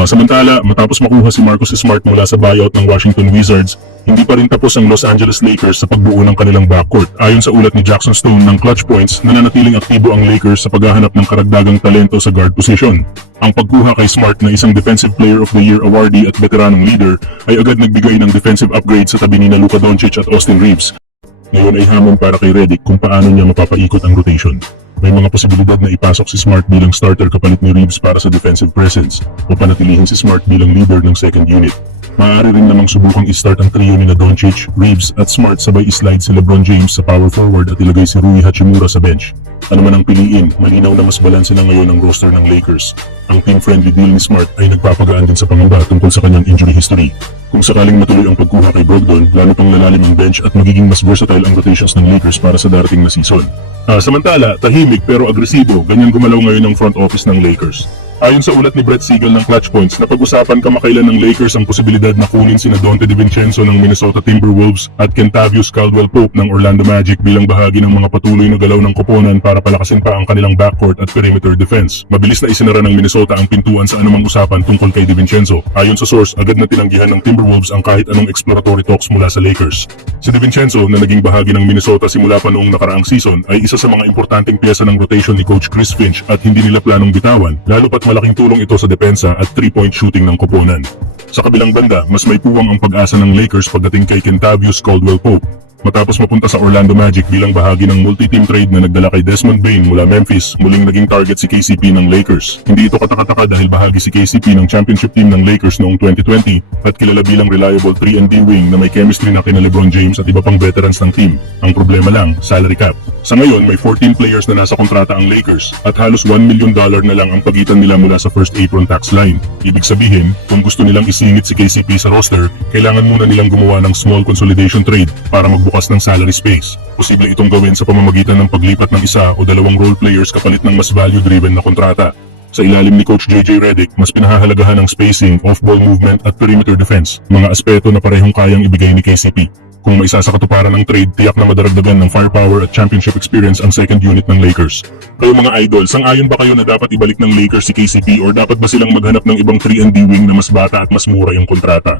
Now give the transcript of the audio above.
Samantala, matapos makuha si Marcus Smart mula sa buyout ng Washington Wizards, hindi pa rin tapos ang Los Angeles Lakers sa pagbuo ng kanilang backcourt. Ayon sa ulat ni Jackson Stone ng Clutch Points, nananatiling aktibo ang Lakers sa paghahanap ng karagdagang talento sa guard position. Ang pagkuha kay Smart na isang Defensive Player of the Year awardee at veteranong leader ay agad nagbigay ng defensive upgrade sa tabi ni Luka Doncic at Austin Reeves. Ngayon ay hamon para kay Redick kung paano niya mapapaikot ang rotation. May mga posibilidad na ipasok si Smart bilang starter kapalit ni Reeves para sa defensive presence o panatilihin si Smart bilang leader ng second unit. Maaari rin namang subukang i-start ang trio ni Doncic, Reeves at Smart sabay i-slide si LeBron James sa power forward at ilagay si Rui Hachimura sa bench. Ano man ang piliin, malinaw na mas balanse na ngayon ang roster ng Lakers. Ang team-friendly deal ni Smart ay nagpapagaan din sa pangamba tungkol sa kanyang injury history. Kung sakaling matuloy ang pagkuha kay Brogdon, lalo pang lalalim ang bench at magiging mas versatile ang rotations ng Lakers para sa darating na season. Samantala, tahimik pero agresibo, ganyan gumalaw ngayon ang front office ng Lakers. Ayon sa ulat ni Brett Siegel ng Clutch Points, napag-usapan kamakailan ng Lakers ang posibilidad na kunin sina Donte DiVincenzo ng Minnesota Timberwolves at Kentavious Caldwell-Pope ng Orlando Magic bilang bahagi ng mga patuloy na galaw ng koponan para palakasin pa ang kanilang backcourt at perimeter defense. Mabilis na isinara ng Minnesota ang pintuan sa anumang usapan tungkol kay DiVincenzo. Ayon sa source, agad na tinanggihan ng Timberwolves ang kahit anong exploratory talks mula sa Lakers. Si DiVincenzo, na naging bahagi ng Minnesota simula pa noong nakaraang season, ay isa sa mga importanteng piyesa ng rotation ni Coach Chris Finch at hindi nila planong bitawan, lalo pat malaking tulong ito sa depensa at 3-point shooting ng koponan. Sa kabilang banda, mas may puwang ang pag-asa ng Lakers pagdating kay Kentavious Caldwell-Pope. Matapos mapunta sa Orlando Magic bilang bahagi ng multi-team trade na nagdala kay Desmond Bane mula Memphis, muling naging target si KCP ng Lakers. Hindi ito katakataka dahil bahagi si KCP ng championship team ng Lakers noong 2020 at kilala bilang reliable 3-and-D wing na may chemistry na kina LeBron James at iba pang veterans ng team. Ang problema lang, salary cap. Sa ngayon, may 14 players na nasa kontrata ang Lakers at halos $1 million na lang ang pagitan nila mula sa first apron tax line. Ibig sabihin, kung gusto nilang isingit si KCP sa roster, kailangan muna nilang gumawa ng small consolidation trade para magbukas ng salary space. Posible itong gawin sa pamamagitan ng paglipat ng isa o dalawang role players kapalit ng mas value-driven na kontrata. Sa ilalim ni Coach JJ Redick, mas pinahahalagahan ng spacing, off-ball movement at perimeter defense, mga aspeto na parehong kayang ibigay ni KCP. Kung maisa sa katuparan ng trade, tiyak na madaragdagan ng firepower at championship experience ang second unit ng Lakers. Kayo mga idol, sang-ayon ba kayo na dapat ibalik ng Lakers si KCP or dapat ba silang maghanap ng ibang 3-and-D wing na mas bata at mas mura yung kontrata?